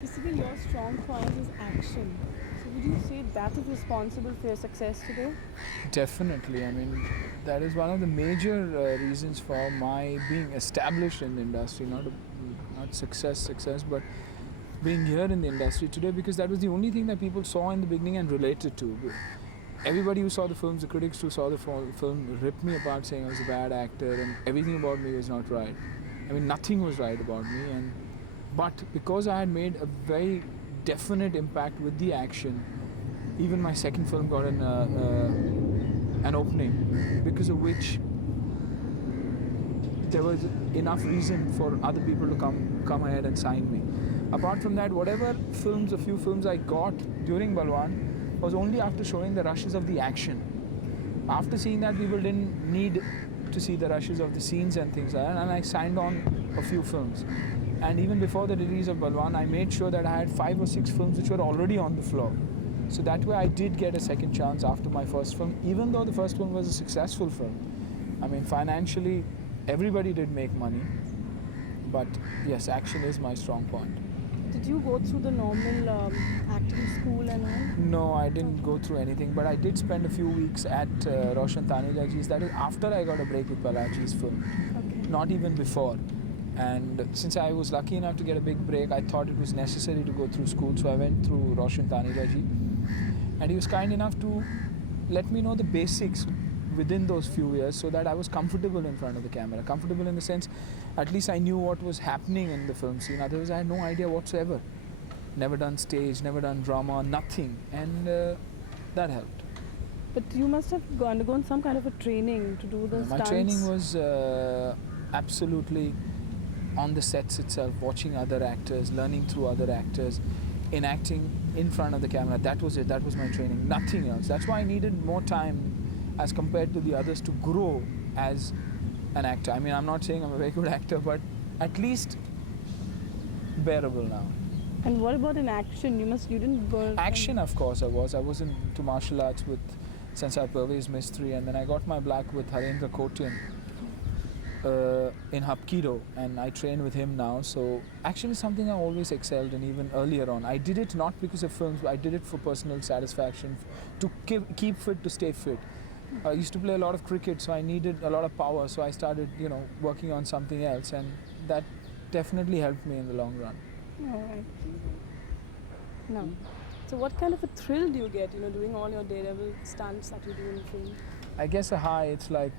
Basically, your strong point is action. So, would you say that is responsible for your success today? Definitely. I mean, that is one of the major reasons for my being established in the industry, not success, but being here in the industry today, because that was the only thing that people saw in the beginning and related to. Everybody who saw the films, the critics who saw the film, ripped me apart saying I was a bad actor and everything about me was not right. I mean, nothing was right about me, but because I had made a very definite impact with the action, even my second film got an opening, because of which there was enough reason for other people to come ahead and sign me. Apart from that, whatever films, a few films I got during Balwaan was only after showing the rushes of the action. After seeing that, people didn't need to see the rushes of the scenes and things like that, and I signed on a few films. And even before the release of Balwaan, I made sure that I had 5 or 6 films which were already on the floor. So that way I did get a second chance after my first film, even though the first film was a successful film. I mean, financially, everybody did make money, but yes, action is my strong point. Did you go through the normal acting school and all? No, I didn't go through anything, but I did spend a few weeks at Roshan Tanejaji's. That is after I got a break with Balaji's film, Okay. not even before. And since I was lucky enough to get a big break, I thought it was necessary to go through school, so I went through Roshan Tanejaji. And he was kind enough to let me know the basics within those few years so that I was comfortable in front of the camera. Comfortable in the sense, at least I knew what was happening in the film scene. Otherwise, I had no idea whatsoever. Never done stage, never done drama, nothing. And that helped. But you must have undergone some kind of a training to do the My stunts. training was absolutely on the sets itself, watching other actors, learning through other actors, enacting in front of the camera. That was it. That was my training. Nothing else. That's why I needed more time as compared to the others to grow as an actor. I mean, I'm not saying I'm a very good actor, but at least bearable now. And what about in action? You didn't go. Action, of course, I was. I was into martial arts with Sensei Pervez Mistry, and then I got my black with Harendra Kotian in Hapkido, and I train with him now. So action is something I always excelled in, even earlier on. I did it not because of films, but I did it for personal satisfaction, to keep fit, to stay fit. I used to play a lot of cricket, so I needed a lot of power, so I started, working on something else, and that definitely helped me in the long run. All right. No. So what kind of a thrill do you get, doing all your daredevil stunts that you do in the film? I guess a high, it's like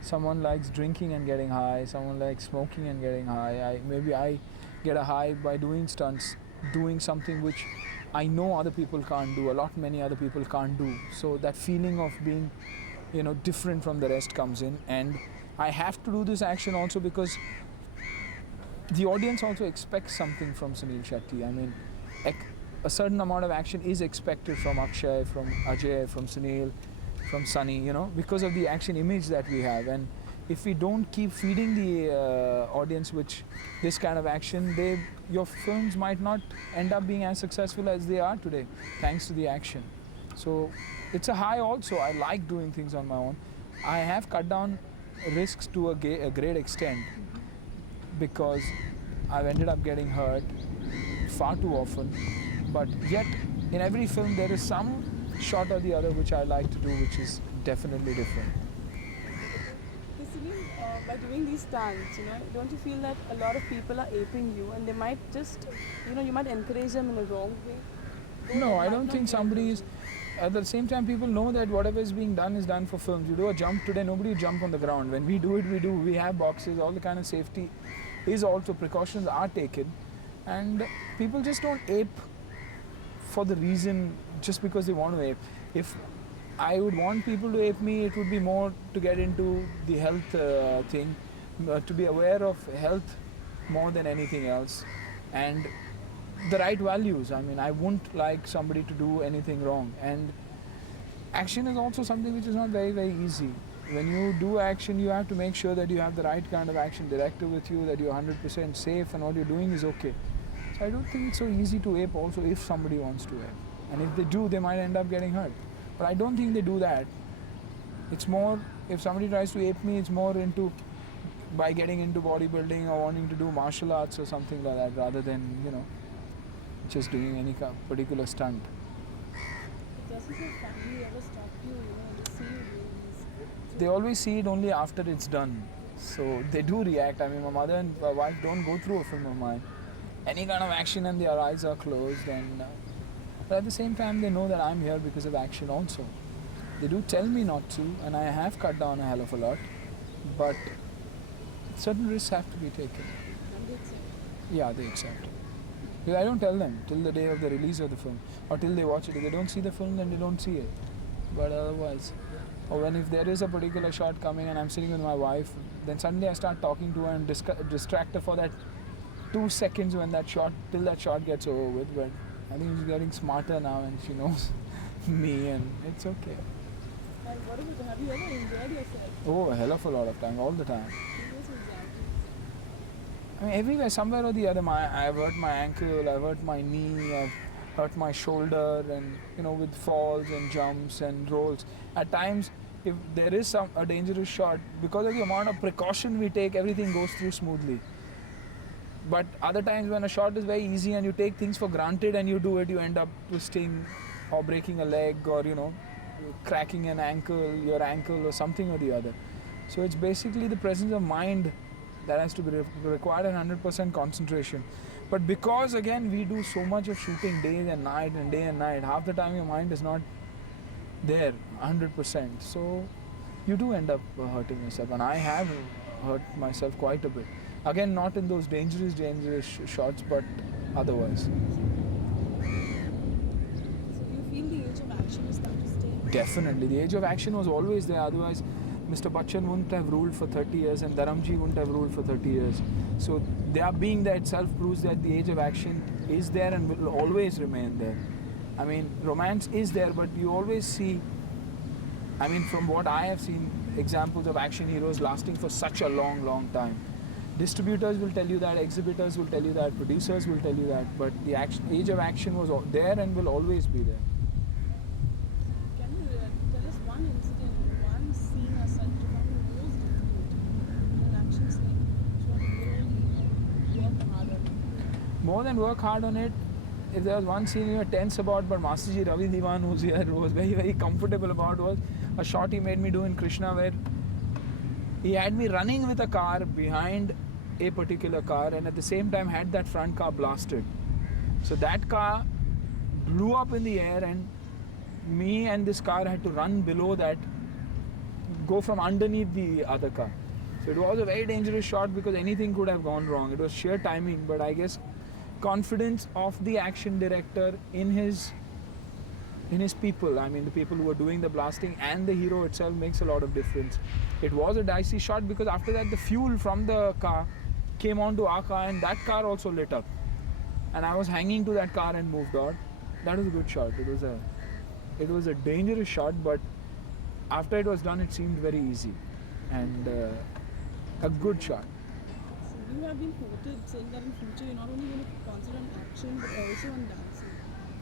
someone likes drinking and getting high, someone likes smoking and getting high. Maybe I get a high by doing stunts, doing something which I know other people can't do, many other people can't do. So that feeling of being, different from the rest comes in. And I have to do this action also because the audience also expects something from Suniel Shetty. I mean, a certain amount of action is expected from Akshay, from Ajay, from Sunil, from Sunny, because of the action image that we have. And if we don't keep feeding the audience with this kind of action, your films might not end up being as successful as they are today, thanks to the action. So it's a high also. I like doing things on my own. I have cut down risks to a great extent because I've ended up getting hurt far too often. But yet, in every film, there is some shot or the other which I like to do, which is definitely different. By doing these stunts, don't you feel that a lot of people are aping you and they might just, you might encourage them in a wrong way? No, I don't think somebody is. At the same time, people know that whatever is being done is done for films. You do a jump today, nobody will jump on the ground. When we do it, we do. We have boxes, all the kind of safety is also, precautions are taken. And people just don't ape for the reason, just because they want to ape. If I would want people to ape me, it would be more to get into the health thing, to be aware of health more than anything else, and the right values. I mean, I wouldn't like somebody to do anything wrong. And action is also something which is not very, very easy. When you do action, you have to make sure that you have the right kind of action director with you, that you're 100% safe and what you're doing is okay. So I don't think it's so easy to ape also if somebody wants to ape. And if they do, they might end up getting hurt. But I don't think they do that. It's more, if somebody tries to ape me, it's more into by getting into bodybuilding or wanting to do martial arts or something like that, rather than, just doing any particular stunt. Doesn't your family ever stop you, when they see you doing these? They always see it only after it's done. So they do react. I mean, my mother and my wife don't go through a film of mine. Any kind of action and their eyes are closed. But at the same time, they know that I'm here because of action also. They do tell me not to, and I have cut down a hell of a lot. But certain risks have to be taken. And they accept. Yeah, they accept. Because I don't tell them till the day of the release of the film, or till they watch it. If they don't see the film, then they don't see it. But otherwise, or if there is a particular shot coming and I'm sitting with my wife, then suddenly I start talking to her and distract her for that 2 seconds till that shot gets over with. But I think she's getting smarter now and she knows me, and it's okay. And what about, have you ever enjoyed yourself? Oh, a hell of a lot of time, all the time. Give us some examples. I mean, everywhere, somewhere or the other. I've hurt my ankle, I've hurt my knee, I've hurt my shoulder, and with falls and jumps and rolls. At times, if there is a dangerous shot, because of the amount of precaution we take, everything goes through smoothly. But other times when a shot is very easy and you take things for granted and you do it, you end up twisting or breaking a leg or cracking your ankle or something or the other. So it's basically the presence of mind that has to be required, and 100% concentration. But because again we do so much of shooting day and night, half the time your mind is not there 100%. So you do end up hurting yourself, and I have hurt myself quite a bit. Again, not in those dangerous shots, but otherwise. So do you feel the age of action is come to stay? Definitely. The age of action was always there. Otherwise, Mr. Bachchan wouldn't have ruled for 30 years and Dharamji wouldn't have ruled for 30 years. So their being there itself proves that the age of action is there and will always remain there. I mean, romance is there, but you always see, I mean, from what I have seen, examples of action heroes lasting for such a long time. Distributors will tell you that, exhibitors will tell you that, producers will tell you that, but the age of action was there and will always be there. Can you tell us one incident, one scene as such you found the most difficult in an action scene, which one you really worked hard on? More than work hard on it, if there was one scene you were tense about, but Masterji Ravi Diwan, who's here, was very comfortable about, was a shot he made me do in Krishna where he had me running with a car behind a particular car and at the same time had that front car blasted. So that car blew up in the air and me and this car had to run below that, go from underneath the other car. So it was a very dangerous shot because anything could have gone wrong. It was sheer timing, but I guess confidence of the action director in his people, I mean the people who were doing the blasting and the hero itself, makes a lot of difference. It was a dicey shot because after that the fuel from the car came onto our car and that car also lit up. And I was hanging to that car and moved on. That was a good shot. It was a dangerous shot, but after it was done it seemed very easy and a good shot. So you have been quoted saying that in future you're not only going to concentrate on action but also on dancing.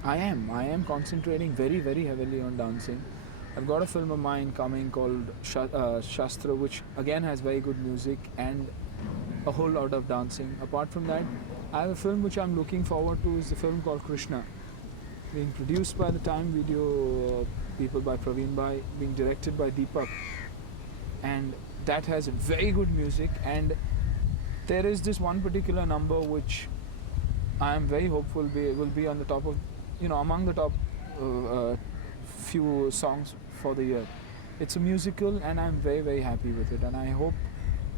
I am concentrating very heavily on dancing. I've got a film of mine coming called Shastra, which again has very good music and a whole lot of dancing. Apart from that, I have a film which I'm looking forward to, is the film called Krishna, being produced by the Time Video people, by Praveen Bhai, being directed by Deepak, and that has very good music. And there is this one particular number which I am very hopeful will be on the top of, among the top few songs for the year. It's a musical and I'm very happy with it, and I hope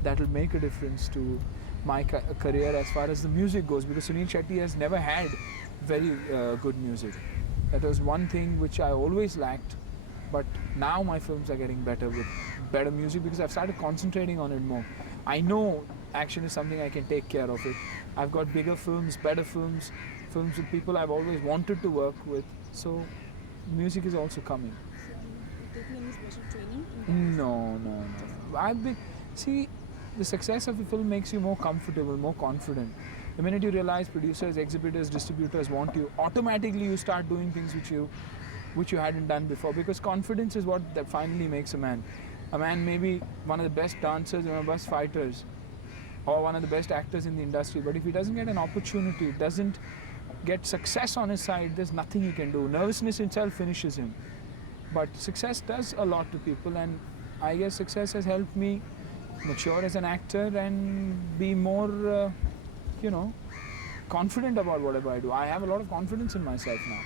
that will make a difference to my career as far as the music goes, because Suniel Shetty has never had very good music. That was one thing which I always lacked, but now my films are getting better with better music because I've started concentrating on it more. I know action is something I can take care of it. I've got bigger films, better films with people I've always wanted to work with, so music is also coming. So are you taking any special training in dance? No. See, the success of a film makes you more comfortable, more confident. The minute you realize producers, exhibitors, distributors want you, automatically you start doing things which you hadn't done before, because confidence is what that finally makes a man. A man may be one of the best dancers, one of the best fighters, or one of the best actors in the industry, but if he doesn't get an opportunity, doesn't get success on his side, there's nothing he can do. Nervousness itself finishes him. But success does a lot to people, and I guess success has helped me mature as an actor and be more, confident about whatever I do. I have a lot of confidence in myself now.